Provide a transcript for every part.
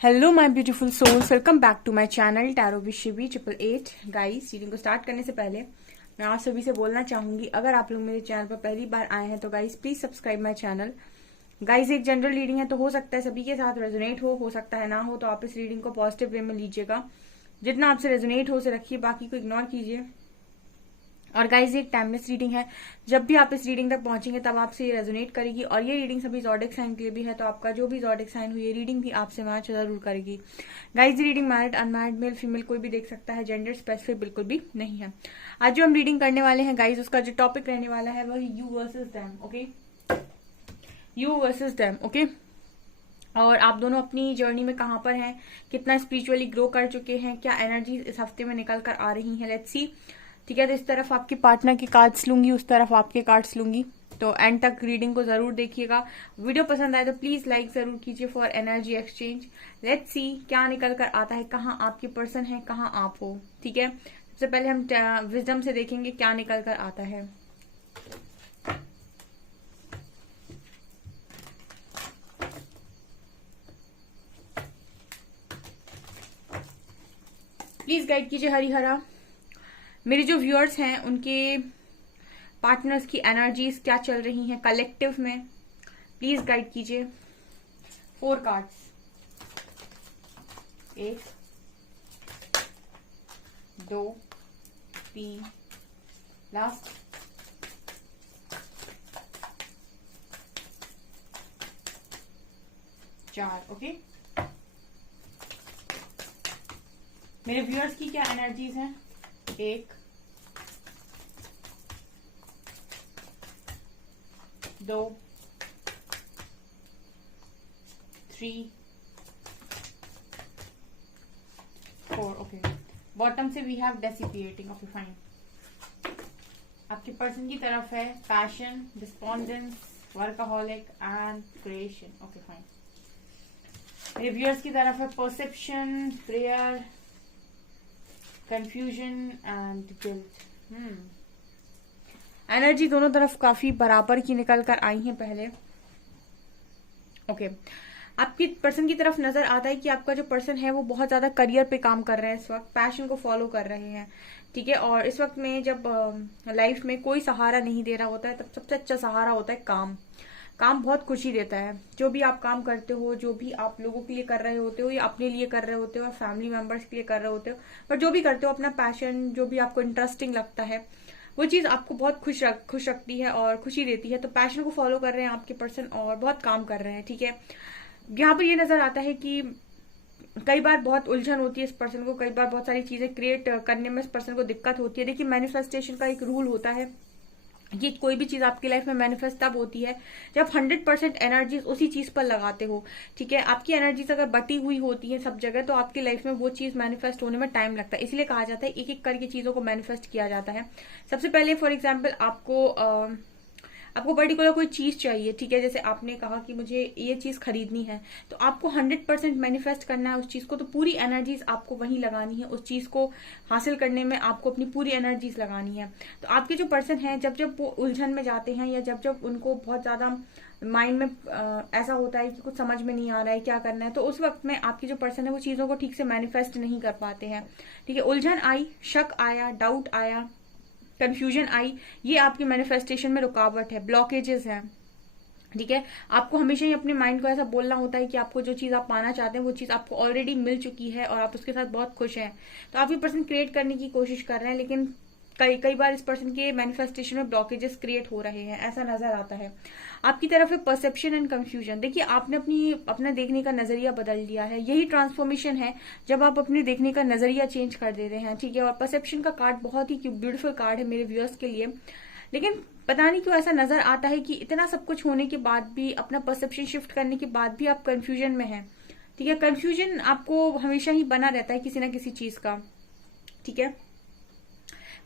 Hello my beautiful souls, welcome back to my channel tarot with Shivi 888। Guys, reading को start करने से पहले मैं आप सभी से बोलना चाहूंगी, अगर आप लोग मेरे चैनल पर पहली बार आए हैं तो guys please subscribe my channel. Guys, एक जनरल रीडिंग है तो हो सकता है सभी के साथ रेजोनेट हो सकता है ना हो, तो आप इस रीडिंग को पॉजिटिव वे में लीजिएगा। जितना आपसे रेजोनेट हो उसे रखिए, बाकी को इग्नोर कीजिए। और गाइज, ये एक टाइमलेस रीडिंग है। जब भी आप इस रीडिंग तक पहुंचेंगे तब आपसे ये रेजोनेट करेगी, और ये रीडिंग सभी ज़ोडिक साइन के लिए भी है, तो आपका जो भी ज़ोडिक साइन हुई, ये रीडिंग भी आपसे मैच जरूर करेगी। Guys, reading married unmarried male female कोई भी देख सकता है, जेंडर स्पेसिफिक बिल्कुल भी नहीं है। आज जो हम रीडिंग करने वाले हैं गाइज, उसका जो टॉपिक रहने वाला है वह you versus them. Okay, you versus them. Okay, और आप दोनों अपनी जर्नी में कहाँ पर हैं, कितना स्पिरिचुअली ग्रो कर चुके हैं, क्या एनर्जी इस हफ्ते में निकल कर आ रही है, लेट्स सी। ठीक है, तो इस तरफ आपके पार्टनर के कार्ड्स लूंगी, उस तरफ आपके कार्ड्स लूंगी, तो एंड तक रीडिंग को जरूर देखिएगा। वीडियो पसंद आए तो प्लीज लाइक जरूर कीजिए for energy exchange. Let's see क्या निकल कर आता है, कहाँ आपके पर्सन है, कहाँ आप हो। ठीक है, सबसे पहले हम विजडम से देखेंगे क्या निकल कर आता है। प्लीज गाइड कीजिए हरिहरा। मेरे जो व्यूअर्स हैं उनके पार्टनर्स की एनर्जीज क्या चल रही हैं कलेक्टिव में, प्लीज गाइड कीजिए। 4 कार्ड्स, 1 2 3 लास्ट, 4। ओके, मेरे व्यूअर्स की क्या एनर्जीज हैं। 1 2 3 4। ओके, बॉटम से we have dissipating. Okay fine. आपके पर्सन की तरफ है passion, despondence, workaholic and creation. Okay fine. मेरे व्यूअर्स की तरफ है perception, prayer, confusion and guilt. Energy दोनों तरफ काफी बराबर की निकल कर आई है पहले। ओके, आपकी पर्सन की तरफ नजर आता है कि आपका जो पर्सन है वो बहुत ज्यादा करियर पे काम कर रहे हैं इस वक्त, पैशन को फॉलो कर रहे हैं। ठीक है, और इस वक्त में जब लाइफ में कोई सहारा नहीं दे रहा होता है तब सबसे अच्छा सहारा होता है काम। काम बहुत खुशी देता है। जो भी आप काम करते हो, जो भी आप लोगों के लिए कर रहे होते हो या अपने लिए कर रहे होते हो और फैमिली मेंबर्स के लिए कर रहे होते हो, पर जो भी करते हो अपना पैशन, जो भी आपको इंटरेस्टिंग लगता है वो चीज आपको बहुत खुश रखती है और खुशी देती है। तो पैशन को फॉलो कर रहे हैं आपके पर्सन और बहुत काम कर रहे हैं। ठीक है, यहाँ पर ये नजर आता है कि कई बार बहुत उलझन होती है इस पर्सन को, कई बार बहुत सारी चीजें क्रिएट करने में इस पर्सन को दिक्कत होती है। देखिए, मैनिफेस्टेशन का एक रूल होता है कि कोई भी चीज आपकी लाइफ में मैनिफेस्ट तब होती है जब 100% एनर्जीज उसी चीज पर लगाते हो। ठीक है, आपकी एनर्जीज अगर बटी हुई होती है सब जगह तो आपकी लाइफ में वो चीज मैनिफेस्ट होने में टाइम लगता है। इसलिए कहा जाता है एक एक करके चीजों को मैनिफेस्ट किया जाता है। सबसे पहले फॉर एग्जाम्पल आपको पर्टिकुलर कोई चीज चाहिए। ठीक है, जैसे आपने कहा कि मुझे ये चीज खरीदनी है, तो आपको 100% मैनिफेस्ट करना है उस चीज को, तो पूरी एनर्जीज आपको वहीं लगानी है। उस चीज को हासिल करने में आपको अपनी पूरी एनर्जीज लगानी है। तो आपके जो पर्सन है, जब जब वो उलझन में जाते हैं या जब जब उनको बहुत ज्यादा माइंड में ऐसा होता है कि कुछ समझ में नहीं आ रहा है क्या करना है, तो उस वक्त में आपकी जो पर्सन है वो चीजों को ठीक से मैनिफेस्ट नहीं कर पाते हैं। ठीक है, उलझन आई, शक आया, डाउट आया, कंफ्यूजन आई, ये आपकी मैनिफेस्टेशन में रुकावट है, ब्लॉकेजेस हैं। ठीक है, आपको हमेशा ही अपने माइंड को ऐसा बोलना होता है कि आपको जो चीज आप पाना चाहते हैं वो चीज आपको ऑलरेडी मिल चुकी है और आप उसके साथ बहुत खुश हैं। तो आप ये पर्सन क्रिएट करने की कोशिश कर रहे हैं, लेकिन कई बार इस पर्सन के मैनिफेस्टेशन में ब्लॉकेजेस क्रिएट हो रहे हैं, ऐसा नजर आता है। आपकी तरफ है परसेप्शन एंड कंफ्यूजन। देखिए, आपने अपना देखने का नजरिया बदल लिया है। यही ट्रांसफॉर्मेशन है जब आप अपने देखने का नजरिया चेंज कर देते हैं। ठीक है, और परसेप्शन का कार्ड बहुत ही ब्यूटीफुल कार्ड है मेरे व्यूअर्स के लिए, लेकिन पता नहीं क्यों ऐसा नजर आता है कि इतना सब कुछ होने के बाद भी, अपना परसेप्शन शिफ्ट करने के बाद भी आप कंफ्यूजन में हैं। ठीक है, कंफ्यूजन आपको हमेशा ही बना रहता है किसी ना किसी चीज का। ठीक है,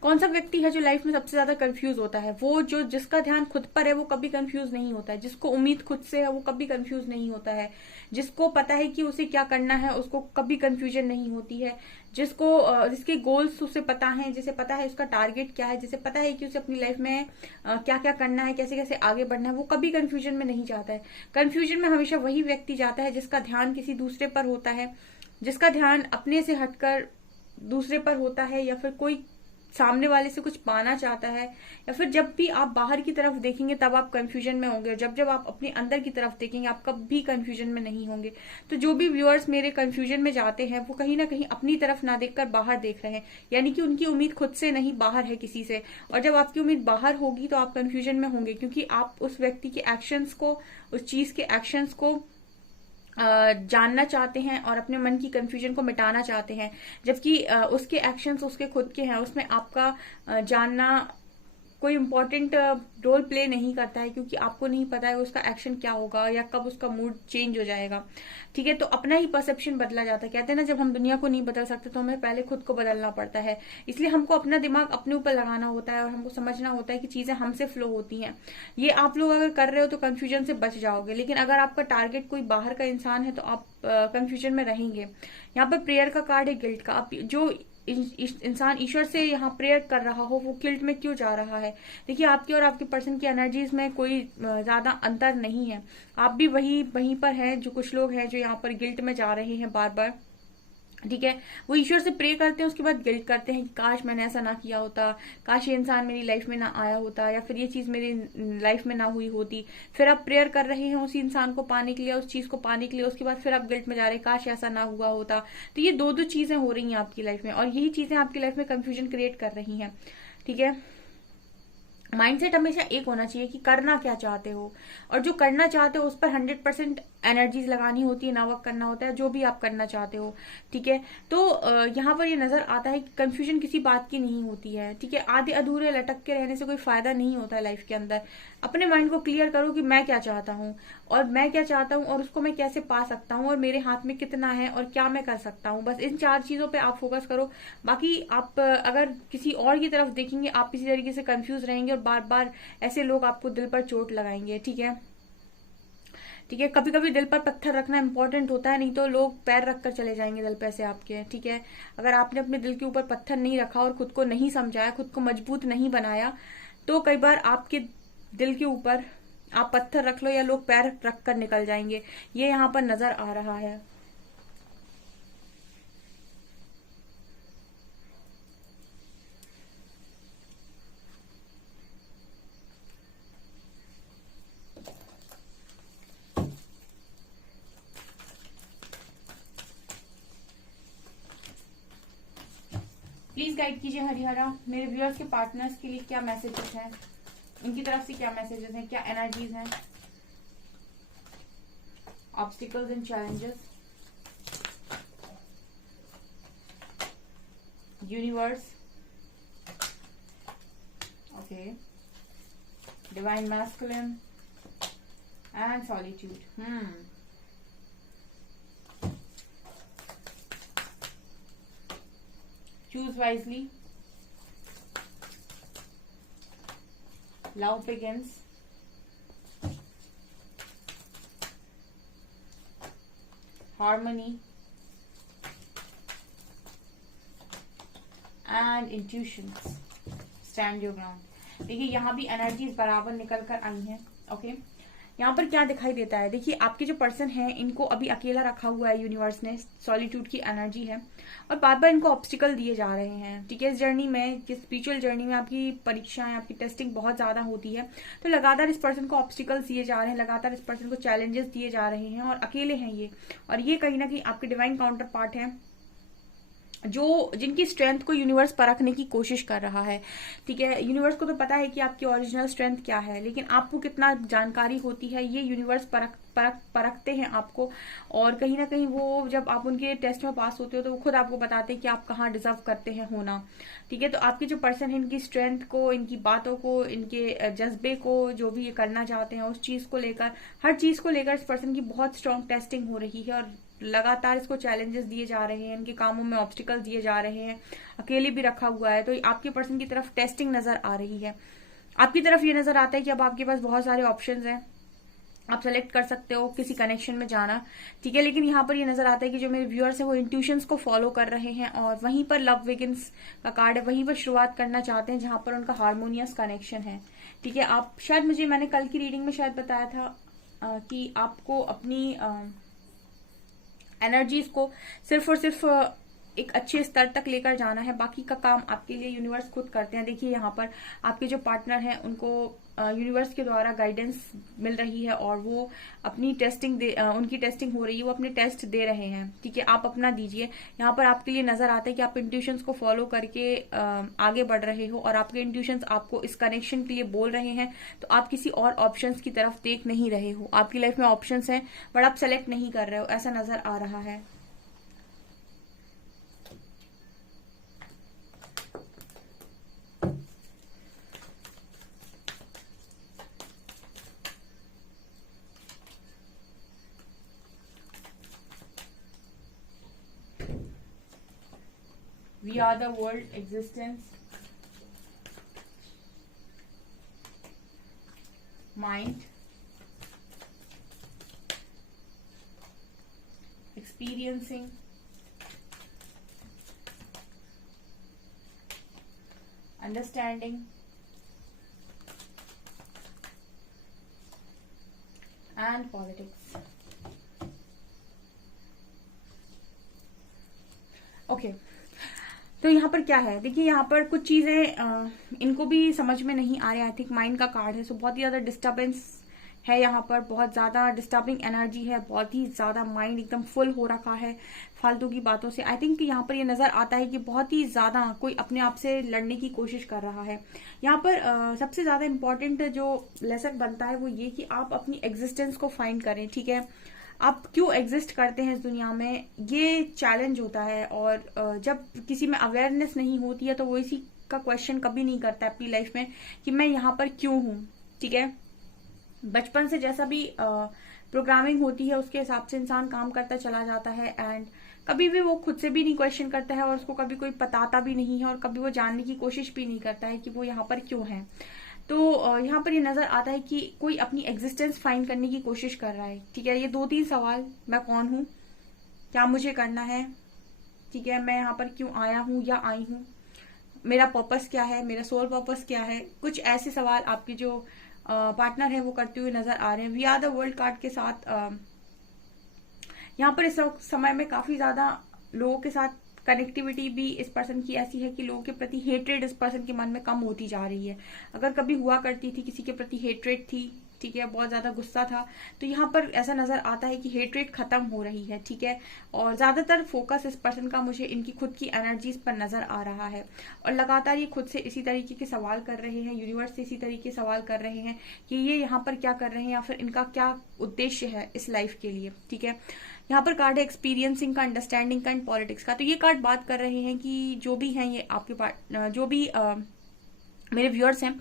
कौन सा व्यक्ति है जो लाइफ में सबसे ज्यादा कंफ्यूज होता है? वो जो जिसका ध्यान खुद पर है वो कभी कंफ्यूज नहीं होता है, जिसको उम्मीद खुद से है वो कभी कंफ्यूज नहीं होता है, जिसको पता है कि उसे क्या करना है उसको कभी कंफ्यूजन नहीं होती है, जिसके गोल्स उसे पता है, जिसे पता है उसका टारगेट क्या है, जिसे पता है कि उसे अपनी लाइफ में क्या क्या करना है, कैसे कैसे आगे बढ़ना है, वो कभी कंफ्यूजन में नहीं जाता है। कंफ्यूजन में हमेशा वही व्यक्ति जाता है जिसका ध्यान किसी दूसरे पर होता है, जिसका ध्यान अपने से हटकर दूसरे पर होता है, या फिर कोई सामने वाले से कुछ पाना चाहता है, या फिर जब भी आप बाहर की तरफ देखेंगे तब आप कंफ्यूजन में होंगे, जब जब आप अपने अंदर की तरफ देखेंगे आप कभी कंफ्यूजन में नहीं होंगे। तो जो भी व्यूअर्स मेरे कंफ्यूजन में जाते हैं वो कहीं ना कहीं अपनी तरफ ना देखकर बाहर देख रहे हैं, यानी कि उनकी उम्मीद खुद से नहीं, बाहर है किसी से। और जब आपकी उम्मीद बाहर होगी तो आप कंफ्यूजन में होंगे, क्योंकि आप उस व्यक्ति के एक्शंस को, उस चीज के एक्शंस को जानना चाहते हैं और अपने मन की कंफ्यूजन को मिटाना चाहते हैं, जबकि उसके एक्शंस उसके खुद के हैं, उसमें आपका जानना कोई इम्पोर्टेंट रोल प्ले नहीं करता है, क्योंकि आपको नहीं पता है उसका एक्शन क्या होगा या कब उसका मूड चेंज हो जाएगा। ठीक है, तो अपना ही परसेप्शन बदला जाता है। कहते हैं ना, जब हम दुनिया को नहीं बदल सकते तो हमें पहले खुद को बदलना पड़ता है। इसलिए हमको अपना दिमाग अपने ऊपर लगाना होता है और हमको समझना होता है कि चीजें हमसे फ्लो होती हैं। ये आप लोग अगर कर रहे हो तो कंफ्यूजन से बच जाओगे, लेकिन अगर आपका टारगेट कोई बाहर का इंसान है तो आप कंफ्यूजन में रहेंगे। यहाँ पर प्रेयर का कार्ड है गिल्ट का। आप जो इंसान ईश्वर से यहाँ प्रेयर कर रहा हो वो गिल्ट में क्यों जा रहा है? देखिए, आपकी और आपके पर्सन की एनर्जीज में कोई ज्यादा अंतर नहीं है। आप भी वहीं पर हैं जो कुछ लोग हैं जो यहाँ पर गिल्ट में जा रहे हैं बार बार। ठीक है, वो ईश्वर से प्रे करते हैं, उसके बाद गिल्ट करते हैं कि काश मैंने ऐसा ना किया होता, काश ये इंसान मेरी लाइफ में ना आया होता, या फिर ये चीज मेरी लाइफ में ना हुई होती। फिर आप प्रेयर कर रहे हैं उसी इंसान को पाने के लिए, उस चीज को पाने के लिए, उसके बाद फिर आप गिल्ट में जा रहे हैं काश ऐसा ना हुआ होता। तो ये दो दो चीजें हो रही हैं आपकी लाइफ में, और यही चीजें आपकी लाइफ में कंफ्यूजन क्रिएट कर रही हैं। ठीक है, माइंडसेट हमेशा एक होना चाहिए कि करना क्या चाहते हो, और जो करना चाहते हो उस पर 100% एनर्जीज लगानी होती है, ना वर्क करना होता है जो भी आप करना चाहते हो। ठीक है, तो यहाँ पर ये नजर आता है कि कंफ्यूजन किसी बात की नहीं होती है। ठीक है, आधे अधूरे लटक के रहने से कोई फायदा नहीं होता है लाइफ के अंदर। अपने माइंड को क्लियर करो कि मैं क्या चाहता हूँ, और मैं क्या चाहता हूँ, और उसको मैं कैसे पा सकता हूँ, और मेरे हाथ में कितना है, और क्या मैं कर सकता हूँ। बस इन 4 चीजों पे आप फोकस करो। बाकी आप अगर किसी और की तरफ देखेंगे आप इसी तरीके से कंफ्यूज रहेंगे, और बार बार ऐसे लोग आपको दिल पर चोट लगाएंगे। ठीक है, ठीक है, कभी कभी दिल पर पत्थर रखना इंपॉर्टेंट होता है, नहीं तो लोग पैर रखकर चले जाएंगे दिल पे से आपके। ठीक है, अगर आपने अपने दिल के ऊपर पत्थर नहीं रखा और खुद को नहीं समझाया, खुद को मजबूत नहीं बनाया, तो कई बार आपके दिल के ऊपर आप पत्थर रख लो या लोग पैर रख कर निकल जाएंगे। ये यहाँ पर नजर आ रहा है। प्लीज गाइड कीजिए हरिहरा, मेरे व्यूअर्स के पार्टनर्स के लिए क्या मैसेजेस हैं, उनकी तरफ से क्या मैसेजेस हैं, क्या एनर्जीज हैं। Obstacles and challenges, universe, okay, divine masculine and solitude. Choose wisely. Love begins. Harmony and intuition. Stand your ground. देखिए, यहाँ भी एनर्जीज बराबर निकल कर आई हैं। ओके, यहाँ पर क्या दिखाई देता है? देखिए, आपके जो पर्सन है इनको अभी अकेला रखा हुआ है यूनिवर्स ने, सॉलिट्यूड की एनर्जी है, और बार बार इनको ऑब्स्टिकल दिए जा रहे हैं। ठीक है, इस जर्नी में, जिस स्पिरिचुअल जर्नी में आपकी परीक्षाएं, आपकी टेस्टिंग बहुत ज्यादा होती है, तो लगातार इस पर्सन को ऑब्स्टिकल्स दिए जा रहे हैं, लगातार इस पर्सन को चैलेंजेस दिए जा रहे हैं, और अकेले हैं ये। और ये कहीं ना कहीं आपके डिवाइन काउंटर पार्ट है, जिनकी स्ट्रेंथ को यूनिवर्स परखने की कोशिश कर रहा है। ठीक है, यूनिवर्स को तो पता है कि आपकी ओरिजिनल स्ट्रेंथ क्या है, लेकिन आपको कितना जानकारी होती है ये यूनिवर्स परखते हैं आपको। और कहीं ना कहीं वो, जब आप उनके टेस्ट में पास होते हो तो वो खुद आपको बताते हैं कि आप कहाँ डिजर्व करते हैं होना। ठीक है, तो आपके जो पर्सन है इनकी स्ट्रेंथ को, इनकी बातों को, इनके जज्बे को, जो भी ये करना चाहते हैं उस चीज को लेकर, हर चीज को लेकर इस पर्सन की बहुत स्ट्रांग टेस्टिंग हो रही है, और लगातार इसको चैलेंजेस दिए जा रहे हैं, इनके कामों में ऑब्स्टिकल्स दिए जा रहे हैं, अकेले भी रखा हुआ है। तो आपके पर्सन की तरफ टेस्टिंग नजर आ रही है। आपकी तरफ ये नजर आता है कि अब आपके पास बहुत सारे ऑप्शंस हैं, आप सेलेक्ट कर सकते हो किसी कनेक्शन में जाना, ठीक है। लेकिन यहाँ पर ये नजर आता है कि जो मेरे व्यूअर्स हैं वो इंट्यूशंस को फॉलो कर रहे हैं और वहीं पर लव विगिंस का कार्ड है, वहीं पर शुरुआत करना चाहते हैं जहां पर उनका हार्मोनियस कनेक्शन है, ठीक है। आप शायद, मैंने कल की रीडिंग में शायद बताया था कि आपको अपनी एनर्जीज को सिर्फ और सिर्फ एक अच्छे स्तर तक लेकर जाना है, बाकी का काम आपके लिए यूनिवर्स खुद करते हैं। देखिए यहाँ पर आपके जो पार्टनर हैं उनको यूनिवर्स के द्वारा गाइडेंस मिल रही है और वो अपनी उनकी टेस्टिंग हो रही है, वो अपने टेस्ट दे रहे हैं, ठीक है। आप अपना दीजिए। यहाँ पर आपके लिए नजर आता है कि आप इंट्यूशंस को फॉलो करके आगे बढ़ रहे हो और आपके इंट्यूशंस आपको इस कनेक्शन के लिए बोल रहे हैं, तो आप किसी और ऑप्शंस की तरफ देख नहीं रहे हो। आपकी लाइफ में ऑप्शंस हैं बट आप सेलेक्ट नहीं कर रहे हो, ऐसा नजर आ रहा है। We are the world existence, mind, experiencing, understanding, and politics. Okay. तो यहाँ पर क्या है, देखिए यहाँ पर कुछ चीजें इनको भी समझ में नहीं आ रही। आई थिंक माइंड का कार्ड है, सो बहुत ही ज्यादा डिस्टर्बेंस है यहाँ पर, बहुत ज्यादा डिस्टर्बिंग एनर्जी है, बहुत ही ज्यादा माइंड एकदम फुल हो रखा है फालतू की बातों से। आई थिंक यहाँ पर ये नजर आता है कि बहुत ही ज्यादा कोई अपने आप से लड़ने की कोशिश कर रहा है। यहाँ पर सबसे ज्यादा इंपॉर्टेंट जो लेसन बनता है वो ये कि आप अपनी एग्जिस्टेंस को फाइंड करें, ठीक है। आप क्यों एग्जिस्ट करते हैं इस दुनिया में, ये चैलेंज होता है। और जब किसी में अवेयरनेस नहीं होती है तो वो इसी का क्वेश्चन कभी नहीं करता है अपनी लाइफ में कि मैं यहाँ पर क्यों हूँ, ठीक है। बचपन से जैसा भी प्रोग्रामिंग होती है उसके हिसाब से इंसान काम करता चला जाता है एंड कभी भी वो खुद से भी नहीं क्वेश्चन करता है और उसको कभी कोई बताता भी नहीं है और कभी वो जानने की कोशिश भी नहीं करता है कि वो यहाँ पर क्यों है। तो यहाँ पर ये नजर आता है कि कोई अपनी एग्जिस्टेंस फाइंड करने की कोशिश कर रहा है, ठीक है। ये 2-3 सवाल, मैं कौन हूँ, क्या मुझे करना है, ठीक है, मैं यहाँ पर क्यों आया हूँ या आई हूँ, मेरा पर्पस क्या है, मेरा सोल पर्पस क्या है, कुछ ऐसे सवाल आपके जो पार्टनर है वो करते हुए नजर आ रहे हैं। We are the world card के साथ यहाँ पर इस समय में काफी ज्यादा लोगों के साथ कनेक्टिविटी भी इस पर्सन की ऐसी है कि लोगों के प्रति हेट्रेड इस पर्सन के मन में कम होती जा रही है। अगर कभी हुआ करती थी, किसी के प्रति हेट्रेड थी, ठीक है, बहुत ज्यादा गुस्सा था, तो यहाँ पर ऐसा नजर आता है कि हेट्रेड खत्म हो रही है, ठीक है। और ज्यादातर फोकस इस पर्सन का मुझे इनकी खुद की एनर्जीज पर नजर आ रहा है और लगातार ये खुद से इसी तरीके के सवाल कर रहे हैं, यूनिवर्स से इसी तरीके सवाल कर रहे हैं कि ये यहाँ पर क्या कर रहे हैं या फिर इनका क्या उद्देश्य है इस लाइफ के लिए, ठीक है। यहाँ पर कार्ड है एक्सपीरियंसिंग का, अंडरस्टैंडिंग का एंड पॉलिटिक्स का। तो ये कार्ड बात कर रहे हैं कि जो भी हैं ये आपके पास जो भी मेरे व्यूअर्स हैं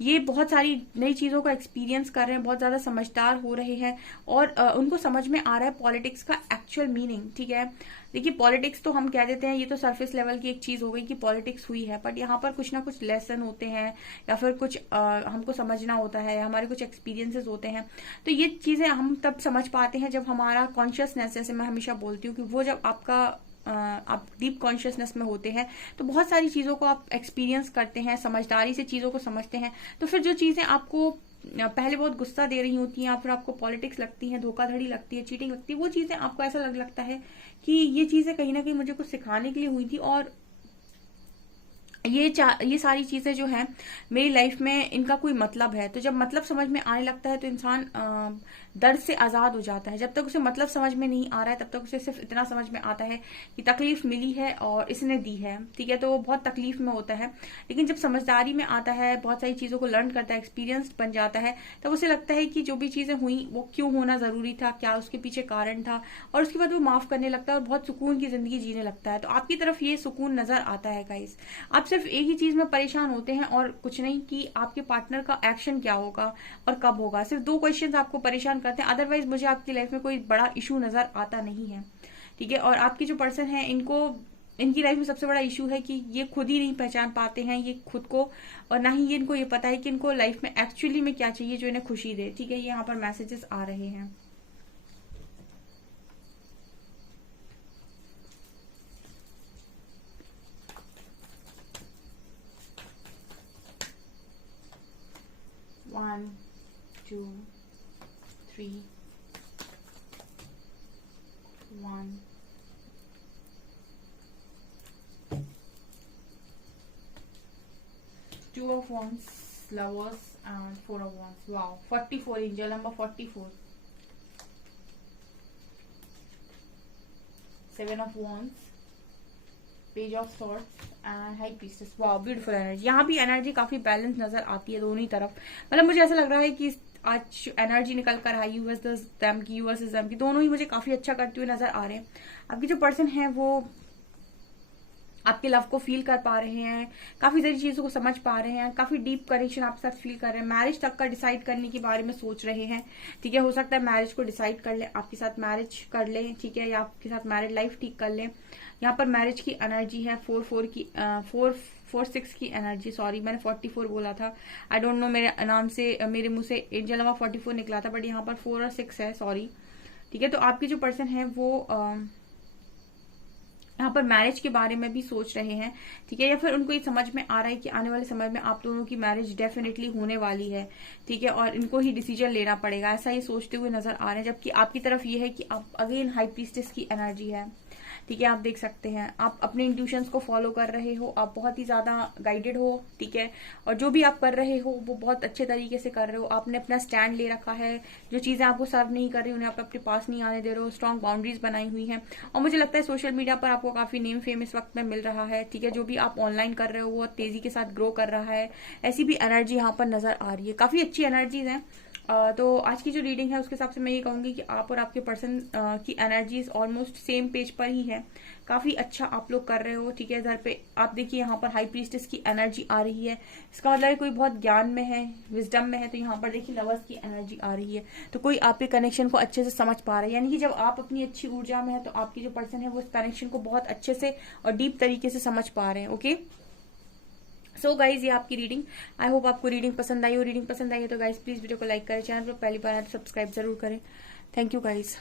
ये बहुत सारी नई चीजों का एक्सपीरियंस कर रहे हैं, बहुत ज्यादा समझदार हो रहे हैं और उनको समझ में आ रहा है पॉलिटिक्स का एक्चुअल मीनिंग, ठीक है। देखिए पॉलिटिक्स तो हम कह देते हैं ये तो सरफेस लेवल की एक चीज हो गई कि पॉलिटिक्स हुई है, बट यहाँ पर कुछ ना कुछ लेसन होते हैं या फिर कुछ हमको समझना होता है, हमारे कुछ एक्सपीरियंसेस होते हैं। तो ये चीजें हम तब समझ पाते हैं जब हमारा कॉन्शियसनेस, जैसे मैं हमेशा बोलती हूँ कि वो जब आप डीप कॉन्शियसनेस में होते हैं तो बहुत सारी चीजों को आप एक्सपीरियंस करते हैं, समझदारी से चीजों को समझते हैं। तो फिर जो चीजें आपको पहले बहुत गुस्सा दे रही होती हैं या फिर आपको पॉलिटिक्स लगती है, धोखाधड़ी लगती है, चीटिंग लगती है, वो चीजें आपको ऐसा लगता है कि ये चीजें कहीं ना कहीं मुझे कुछ सिखाने के लिए हुई थी और ये सारी चीजें जो हैं मेरी लाइफ में इनका कोई मतलब है। तो जब मतलब समझ में आने लगता है तो इंसान दर्द से आजाद हो जाता है। जब तक उसे मतलब समझ में नहीं आ रहा है तब तक उसे सिर्फ इतना समझ में आता है कि तकलीफ मिली है और इसने दी है, ठीक है, तो वो बहुत तकलीफ में होता है। लेकिन जब समझदारी में आता है, बहुत सारी चीजों को लर्न करता है, एक्सपीरियंस बन जाता है, तब उसे लगता है कि जो भी चीजें हुई वो क्यों होना जरूरी था, क्या उसके पीछे कारण था, और उसके बाद वो माफ करने लगता है और बहुत सुकून की जिंदगी जीने लगता है। तो आपकी तरफ ये सुकून नजर आता है गाइस। आप सिर्फ एक ही चीज में परेशान होते हैं और कुछ नहीं कि आपके पार्टनर का एक्शन क्या होगा और कब होगा। सिर्फ 2 क्वेश्चन आपको परेशान करते हैं, अदरवाइज मुझे आपकी लाइफ में कोई बड़ा इशू नजर आता नहीं है। ठीक है। और आपके जो पर्सन है इनकी लाइफ में सबसे बड़ा इशू है कि ये खुद ही नहीं पहचान पाते हैं ये खुद को, और ना ही इनको ये पता है कि इनको लाइफ में एक्चुअली में क्या चाहिए जो इन्हें खुशी दे। ठीक है, ये यहाँ पर मैसेजेस आ रहे हैं। One, two, three, one, Two of Wands, Lovers, and Four of Wands. Wow, 44, angel number 44. Seven of Wands, Page of Swords, and High Priestess. Wow, beautiful energy. यहाँ भी एनर्जी काफी बैलेंस नजर आती है दोनों ही तरफ। मतलब मुझे ऐसा लग रहा है कि आज एनर्जी निकल कर आई यूएस दम की, यूएस दम की, दोनों ही मुझे काफी अच्छा करते हुए नजर आ रहे हैं। आपके जो पर्सन है वो आपके लव को फील कर पा रहे हैं, काफी सारी चीजों को समझ पा रहे हैं, काफी डीप कनेक्शन आपके साथ फील कर रहे हैं, मैरिज तक का डिसाइड करने के बारे में सोच रहे हैं। ठीक है, हो सकता है मैरिज को डिसाइड कर ले, आपके साथ मैरिज कर ले। ठीक है, या आपके साथ मैरिज लाइफ ठीक कर ले। यहाँ पर मैरिज की एनर्जी है 4-6 की एनर्जी। सॉरी, मैंने 44 बोला था, आई डोंट नो, मेरे नाम से मेरे मुंह से एंजल नंबर 44 निकला था, बट यहाँ पर 4 और 6 है, सॉरी। ठीक है, तो आपके जो पर्सन है वो यहाँ पर मैरिज के बारे में भी सोच रहे हैं। ठीक है, या फिर उनको ये समझ में आ रहा है कि आने वाले समय में आप दोनों की मैरिज डेफिनेटली होने वाली है। ठीक है, और इनको ही डिसीजन लेना पड़ेगा, ऐसा ही सोचते हुए नजर आ रहे हैं। जबकि आपकी तरफ ये है कि आप अगेन हाई प्रीस्टेस की एनर्जी है। ठीक है, आप देख सकते हैं आप अपने इंट्यूशंस को फॉलो कर रहे हो, आप बहुत ही ज्यादा गाइडेड हो। ठीक है, और जो भी आप कर रहे हो वो बहुत अच्छे तरीके से कर रहे हो। आपने अपना स्टैंड ले रखा है, जो चीजें आपको सर्व नहीं कर रही उन्हें आप अपने पास नहीं आने दे रहे हो, स्ट्रॉन्ग बाउंड्रीज बनाई हुई हैं। और मुझे लगता है सोशल मीडिया पर आपको काफी नेम फेम इस वक्त में मिल रहा है। ठीक है, जो भी आप ऑनलाइन कर रहे हो वो तेजी के साथ ग्रो कर रहा है, ऐसी भी एनर्जी यहाँ पर नजर आ रही है, काफी अच्छी एनर्जीज है। तो आज की जो रीडिंग है उसके हिसाब से मैं ये कहूंगी कि आप और आपके पर्सन की एनर्जीज ऑलमोस्ट सेम पेज पर ही है, काफी अच्छा आप लोग कर रहे हो। ठीक है, इधर पे आप देखिए यहाँ पर हाई प्रीस्टेस की एनर्जी आ रही है, इसका मतलब कोई बहुत ज्ञान में है, विजडम में है। तो यहाँ पर देखिए लवर्स की एनर्जी आ रही है, तो कोई आपके कनेक्शन को अच्छे से समझ पा रहा है। यानी कि जब आप अपनी अच्छी ऊर्जा में है तो आपकी जो पर्सन है वो इस कनेक्शन को बहुत अच्छे से और डीप तरीके से समझ पा रहे हैं। ओके, सो गाइज ये आपकी रीडिंग, आई होप आपको रीडिंग पसंद आई हो। रीडिंग पसंद आई है तो गाइज प्लीज वीडियो को लाइक करें, चैनल पर पहली बार आए तो सब्सक्राइब जरूर करें। Thank you guys.